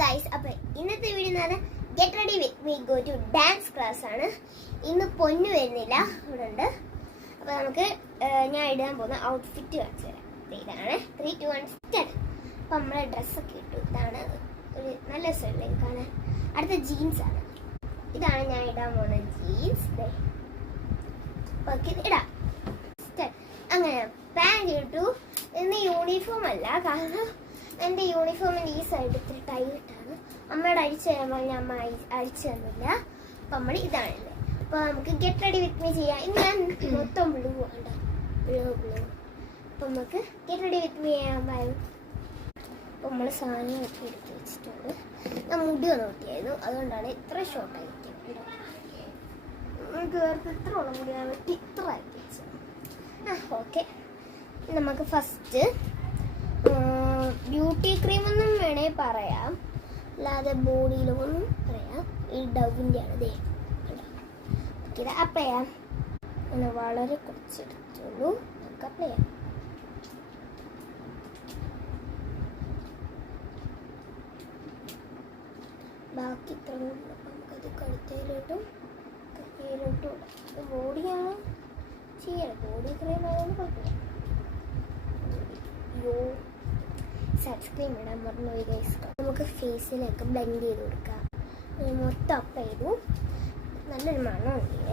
Guys, അപ്പോൾ ഇന്നത്തെ video എന്ന് പറഞ്ഞാൽ get ready with me go to dance class ആണ്. ഇന്ന് പൊന്നു വരുന്നില്ല, ഇവിടെ ഉണ്ട്. അപ്പോൾ നമുക്ക് ഞാൻ ഇടാൻ പോകുന്ന ഔട്ട്ഫിറ്റ് കാണിച്ചു തരാം. ഇതാണ് 3, 2, 1 സ്റ്റാർട്ട്. അപ്പോൾ നമ്മളെ ഡ്രസ്സൊക്കെ ഇട്ടു. ഇതാണ് ഒരു നല്ല രസമുള്ള കാണാൻ. അടുത്ത ജീൻസ് ആണ്. ഇതാണ് ഞാൻ ഇടാൻ പോകുന്ന ജീൻസ്. ഓക്കെ, ഇടാം. അങ്ങനെ പാൻറ് ഇട്ടു. ഇന്ന് യൂണിഫോം അല്ല, കാരണം എൻ്റെ യൂണിഫോമിൻ്റെ ഈ സൈഡ് ഇത്തിരി ടൈറ്റാണ്. അമ്മയോട് അഴിച്ചു തരാൻ പറഞ്ഞാൽ അമ്മ അഴിച്ചു തന്നില്ല. അപ്പം നമ്മൾ ഇതാണല്ലേ. അപ്പോൾ നമുക്ക് ഗെറ്റ് റെഡി വിത്ത് മീ ചെയ്യാം. ഇന്ന് ഞാൻ മൊത്തം ബ്ലൂ വേണ്ട, ബ്ലൂ. അപ്പം നമുക്ക് ഗെറ്റ് റെഡി വിത്ത് മീ ചെയ്യാൻ പറയും. അപ്പോൾ നമ്മൾ സാധനങ്ങളൊക്കെ എടുത്ത് വെച്ചിട്ടുണ്ട്. ഞാൻ മുടി നോക്കിയായിരുന്നു, അതുകൊണ്ടാണ് ഇത്ര ഷോർട്ടായിരിക്കും. നമുക്ക് വേറെ ഇത്ര ഉള്ള മുടിയാണ് വെട്ടി ഇത്ര ആക്കി വെച്ചത്. ഓക്കെ, നമുക്ക് ഫസ്റ്റ് ബ്യൂട്ടി ക്രീമൊന്നും വേണേ പറയാം, അല്ലാതെ ബോഡിയിലൊന്നും പറയാം. ഈ ഡവിൻ്റെ ആണ് ഇതേ. ഇത് അപ്ലൈ ചെയ്യാം. അങ്ങനെ വളരെ കുറച്ചെടുത്തുള്ളൂ, നമുക്ക് അപ്ലൈ ചെയ്യാം. ബാക്കി ഇത്ര നമുക്കത് കഴുത്തയിലോട്ടും കയ്യിലോട്ടും ഇടാം. ബോഡിയാണ് ചെയ്യണം, ബോഡി ക്രീം ആയതുകൊണ്ട് കുഴപ്പമില്ല. സൺസ്ക്രീം ഇടാൻ മറന്നുപോയി ഗൈസ്. നമുക്ക് ഫേസിലേക്ക് ബ്ലെൻഡ് ചെയ്ത് കൊടുക്കാം. മൊത്തം അപ്ലൈ ചെയ്തു. നല്ലൊരു മണമുണ്ട്.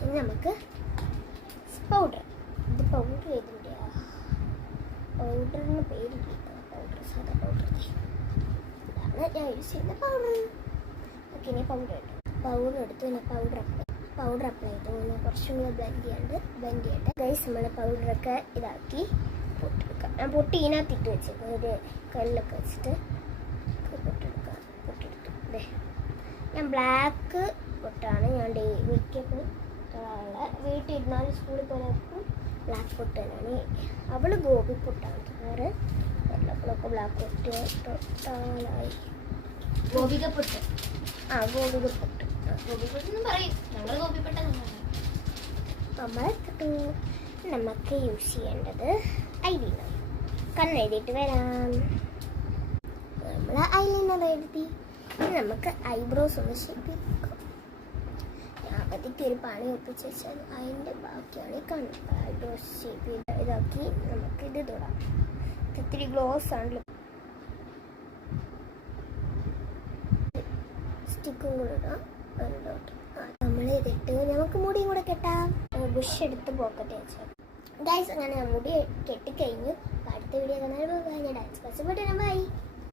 ഇനി നമുക്ക് പൗഡർ. ഇത് പൗഡർ ചെയ്തിട്ടുണ്ട്. പൗഡറിന് പേരില്ല. പൗഡർ, സാധാ പൗഡർ. ഇതാണ് ഞാൻ യൂസ് ചെയ്യുന്ന പൗഡർ. ഓക്കെ, ഇനി പൗഡർ ഇട്ടു. പൗഡർ എടുത്തു. പിന്നെ പൗഡർ അപ്ലൈ ചെയ്തു. പിന്നെ കുറച്ചും കൂടെ ബ്ലെൻഡ് ചെയ്യട്ടെ ഗൈസ്. നമ്മൾ പൗഡറൊക്കെ ഇതാക്കി പൊട്ടെടുക്കാം. ഞാൻ പൊട്ടി ഇതിനകത്തിട്ട് വെച്ചേക്കും. ഒരു കല്ലൊക്കെ വെച്ചിട്ട് പൊട്ടെടുക്കാം. പൊട്ടെടുത്തു. അതെ, ഞാൻ ബ്ലാക്ക് പൊട്ടാണ് ഞാൻ മിക്കപ്പോൾ വീട്ടിൽ ഇരുന്നാലും സ്കൂളിൽ പോയപ്പോൾ ബ്ലാക്ക് പൊട്ട് തന്നെയാണ്. അവൾ ഗോപി പൊട്ടാണ്. വേറെ വെള്ളപ്പൊളൊക്കെ ബ്ലാക്ക് പൊട്ട് തൊട്ടാലായി. ഗോപികപ്പൊട്ട്. ഗോപികപ്പൊട്ട്. ഗോപിപ്പൊട്ടെന്ന് പറയും, ഞങ്ങൾ ഗോപിപ്പെട്ടെന്ന് നമ്മൾ കിട്ടു. നമുക്ക് യൂസ് ചെയ്യേണ്ടത് ഐലൈനർ. കണ്ണെഴുതിയിട്ട് വരാം. നമ്മൾ ഐലൈനർ എഴുതി. ഇനി നമുക്ക് ഐബ്രോസ് ഒന്ന് ഷേപ്പ് ചെയ്തെടുക്കാം. ഞാൻ അകത്തേക്ക് ഒരു പണി ഒപ്പിച്ച് വെച്ചാൽ അതിൻ്റെ ബാക്കിയാണ് ഈ കണ്ണ്. ഐബ്രോസ് ഷേപ്പ് ചെയ്ത് ഇതാക്കി നമുക്ക് ഇത് തൊടാം. ഇത്തിരി ഗ്ലോസ് ആണല്ലോ. സ്റ്റിക്കും കൂടെ ഇടാം. നമ്മൾ ഇതിട്ട് നമുക്ക് മുടിയും കൂടെ കെട്ടാം. ബുഷ് എടുത്ത് പോക്കറ്റ് വെച്ചാൽ ഗൈസ്. അങ്ങനെ മുടി കെട്ടിക്കഴിഞ്ഞു. അടുത്ത വീഡിയോ കാണാൻ ഡാൻസ് ക്ലാസ് പോയിട്ട് ബൈ.